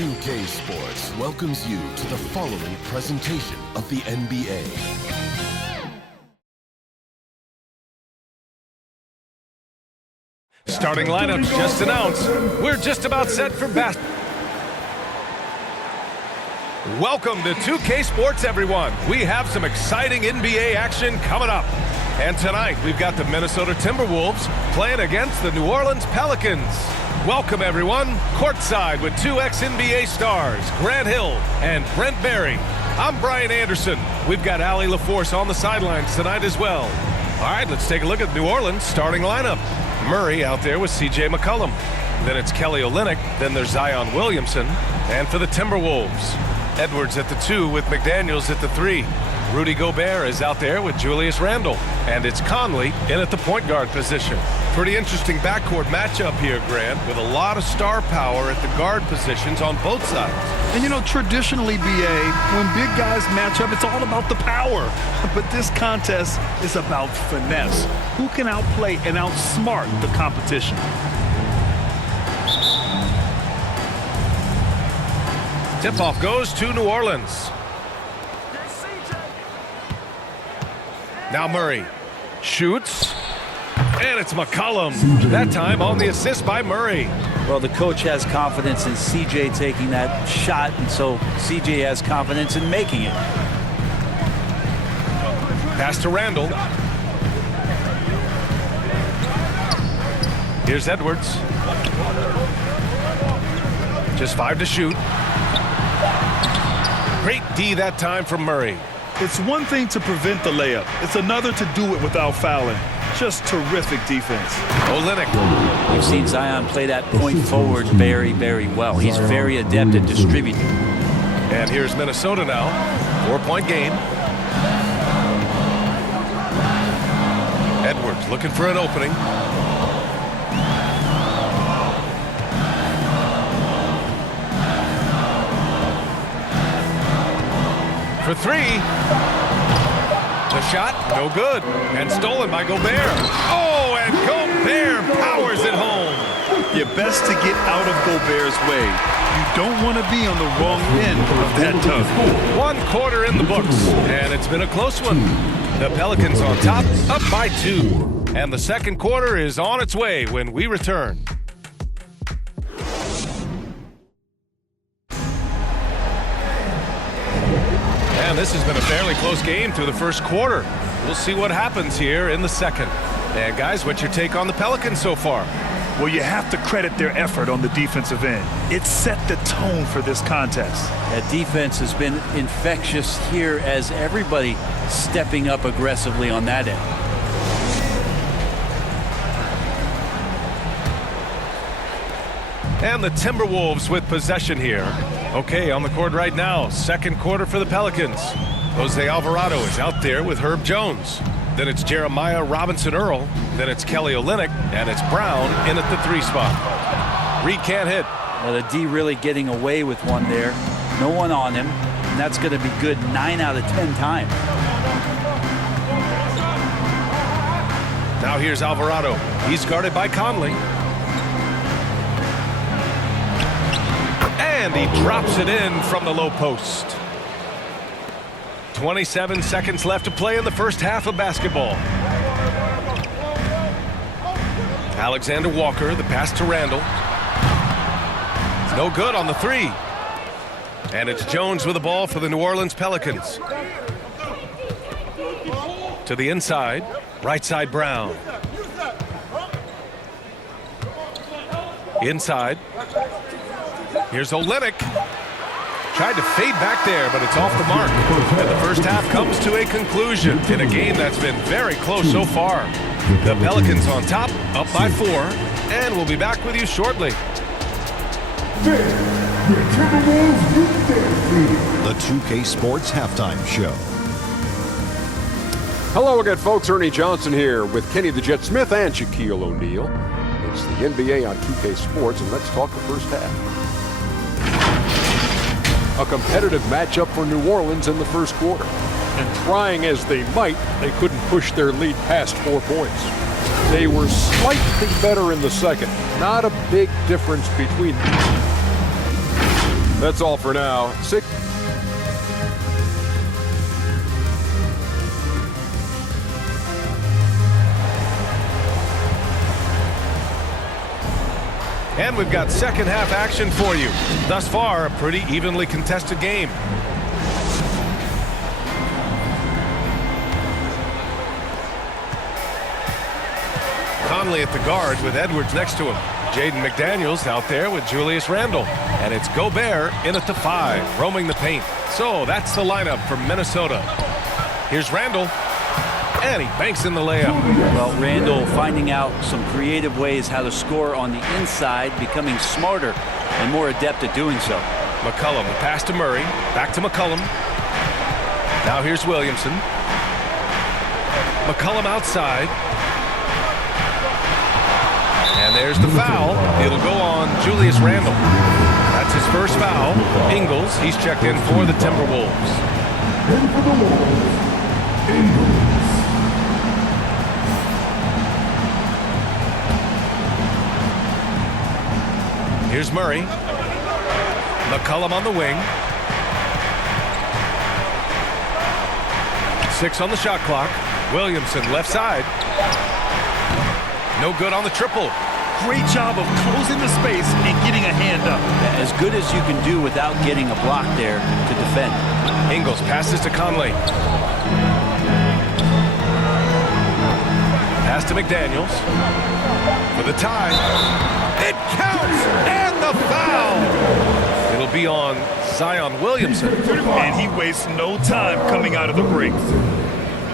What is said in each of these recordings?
2K Sports welcomes you to the following presentation of the NBA. Starting lineups just announced. We're just about set for basketball. Welcome to 2K Sports, everyone. We have some exciting NBA action coming up. And tonight, we've got the Minnesota Timberwolves playing against the New Orleans Pelicans. Welcome, everyone. Courtside with two ex-NBA stars, Grant Hill and Brent Barry. I'm Brian Anderson. We've got Allie LaForce on the sidelines tonight as well. All right, let's take a look at New Orleans starting lineup. Murray out there with C.J. McCollum. Then it's Kelly Olynyk. Then there's Zion Williamson. And for the Timberwolves, Edwards at the 2 with McDaniels at the 3. Rudy Gobert is out there with Julius Randle. And it's Conley in at the point guard position. Pretty interesting backcourt matchup here, Grant, with a lot of star power at the guard positions on both sides. And, you know, traditionally, BA, when big guys match up, it's all about the power. But this contest is about finesse. Who can outplay and outsmart the competition? Tip-off goes to New Orleans. Now Murray shoots, and it's McCollum. That time on the assist by Murray. Well, the coach has confidence in C.J. taking that shot, and so C.J. has confidence in making it. Pass to Randle. Here's Edwards. Just 5 to shoot. Great D that time from Murray. It's one thing to prevent the layup. It's another to do it without fouling. Just terrific defense. Olynyk. We've seen Zion play that point forward very, very well. He's very adept at distributing. And here's Minnesota now. 4-point game. Edwards looking for an opening. For 3. The shot, no good. And stolen by Gobert. Oh, and Gobert powers it home. You're best to get out of Gobert's way. You don't want to be on the wrong end of that tug. 1 quarter in the books, and it's been a close one. The Pelicans on top, up by 2. And the second quarter is on its way when we return. And this has been a fairly close game through the first quarter. We'll see what happens here in the second. And guys, what's your take on the Pelicans so far? Well, you have to credit their effort on the defensive end. It set the tone for this contest. That defense has been infectious here as everybody stepping up aggressively on that end. And the Timberwolves with possession here. Okay, on the court right now, second quarter for the Pelicans. Jose Alvarado is out there with Herb Jones. Then it's Jeremiah Robinson-Earl. Then it's Kelly Olynyk, and it's Brown in at the 3 spot. Reed can't hit. Well, the D really getting away with one there. No one on him, and that's going to be good 9 out of 10 times. Now here's Alvarado. He's guarded by Conley. And he drops it in from the low post. 27 seconds left to play in the first half of basketball. Alexander Walker, the pass to Randle. It's no good on the 3. And it's Jones with the ball for the New Orleans Pelicans. To the inside, right side Brown. Inside. Here's Olynyk. Tried to fade back there, but it's off the mark. And the first half comes to a conclusion in a game that's been very close so far. The Pelicans on top, up by 4, and we'll be back with you shortly. The 2K Sports Halftime Show. Hello again, folks. Ernie Johnson here with Kenny the Jet Smith and Shaquille O'Neal. It's the NBA on 2K Sports, and let's talk the first half. A competitive matchup for New Orleans in the first quarter. And trying as they might, they couldn't push their lead past 4 points. They were slightly better in the second. Not a big difference between them. That's all for now. And we've got second half action for you. Thus far, a pretty evenly contested game. Conley at the guard with Edwards next to him. Jaden McDaniels out there with Julius Randle. And it's Gobert in at the 5, roaming the paint. So that's the lineup for Minnesota. Here's Randle. And he banks in the layup. Well, Randle finding out some creative ways how to score on the inside, becoming smarter and more adept at doing so. McCollum, the pass to Murray. Back to McCollum. Now here's Williamson. McCollum outside. And there's the foul. It'll go on Julius Randle. That's his first foul. Ingles, he's checked in for the Timberwolves. In for the Wolves, Ingles. Here's Murray. McCollum on the wing. 6 on the shot clock. Williamson left side. No good on the triple. Great job of closing the space and getting a hand up. As good as you can do without getting a block there to defend. Ingles passes to Conley. Pass to McDaniels. For the tie. It counts! And the foul! It'll be on Zion Williamson. And he wastes no time coming out of the break.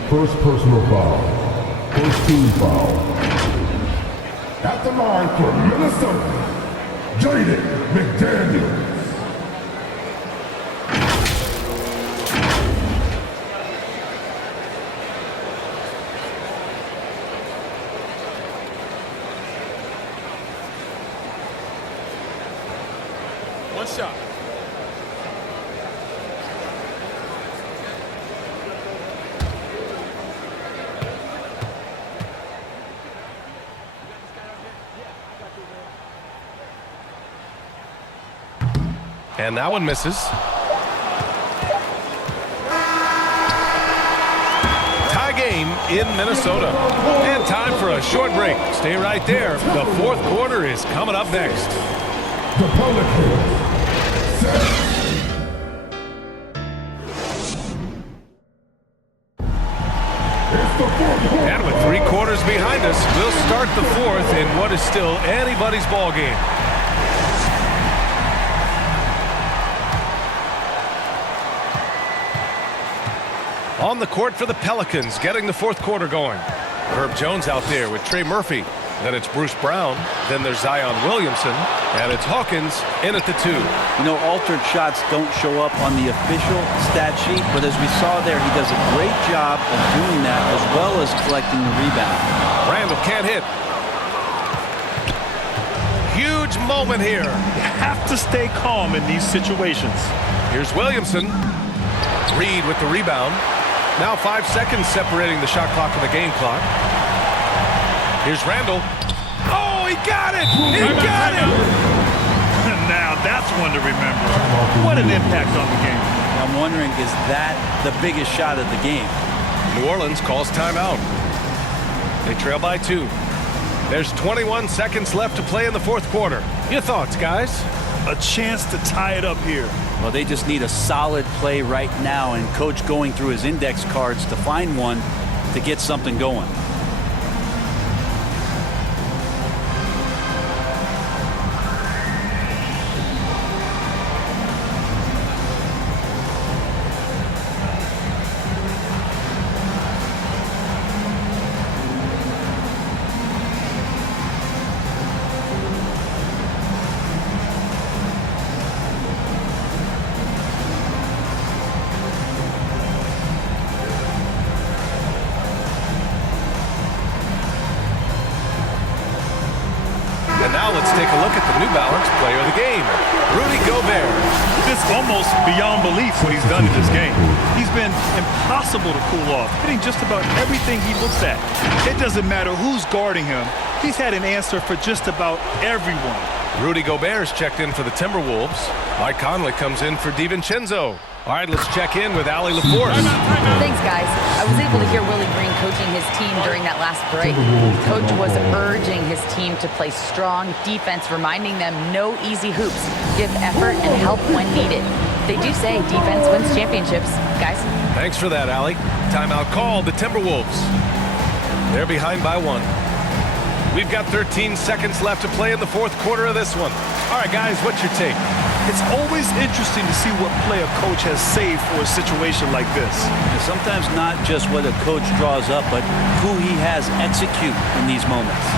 First personal foul. First team foul. At the line for Minnesota, Jaden McDaniels. One shot. And that one misses. Tie game in Minnesota. And time for a short break. Stay right there. The fourth quarter is coming up next. The Pelicans. And with 3 quarters behind us, we'll start the fourth in what is still anybody's ball game. On the court for the Pelicans, getting the fourth quarter going. Herb Jones out there with Trey Murphy. Then it's Bruce Brown. Then there's Zion Williamson. And it's Hawkins in at the 2. You know, altered shots don't show up on the official stat sheet, but as we saw there, he does a great job of doing that as well as collecting the rebound. Randle can't hit. Huge moment here. You have to stay calm in these situations. Here's Williamson. Reed with the rebound. Now 5 seconds separating the shot clock and the game clock. Here's Randle. Oh, he got it! He got it! Now that's one to remember. What an impact on the game. I'm wondering, is that the biggest shot of the game? New Orleans calls timeout. They trail by 2. There's 21 seconds left to play in the fourth quarter. Your thoughts, guys? A chance to tie it up here. Well, they just need a solid play right now, and Coach going through his index cards to find one to get something going. And now let's take a look at the New Balance player of the game, Rudy Gobert. It's almost beyond belief what he's done in this game. He's been impossible to cool off, hitting just about everything he looks at. It doesn't matter who's guarding him. He's had an answer for just about everyone. Rudy Gobert's checked in for the Timberwolves. Mike Conley comes in for DiVincenzo. All right, let's check in with Allie LaForce. Thanks, guys. I was able to hear Willie Green coaching his team during that last break. Coach was urging his team to play strong defense, reminding them no easy hoops. Give effort and help when needed. They do say defense wins championships, guys. Thanks for that, Allie. Timeout called, the Timberwolves. They're behind by 1. We've got 13 seconds left to play in the fourth quarter of this one. All right, guys, what's your take? It's always interesting to see what play a coach has saved for a situation like this. And sometimes not just what a coach draws up, but who he has execute in these moments.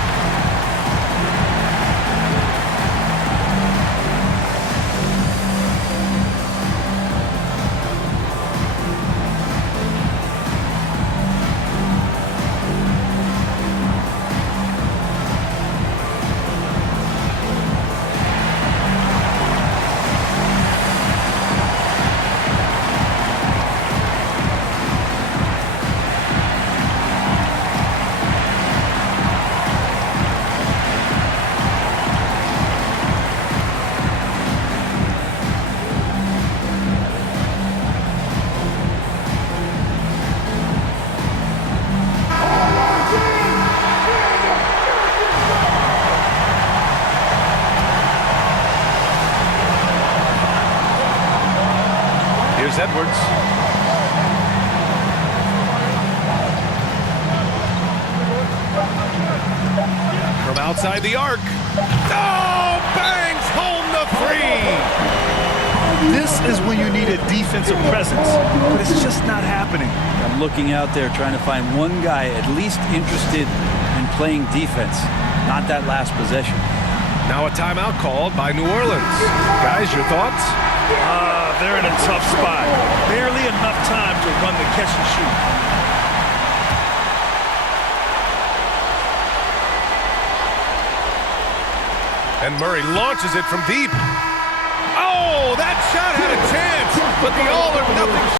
Edwards. From outside the arc. Oh, bangs home the 3. This is when you need a defensive presence, but it's just not happening. I'm looking out there trying to find one guy at least interested in playing defense, not that last possession. Now a timeout called by New Orleans. Guys, your thoughts? They're in a tough spot. Barely enough time to run the catch and shoot. And Murray launches it from deep. Oh, that shot had a chance, but the all-or-nothing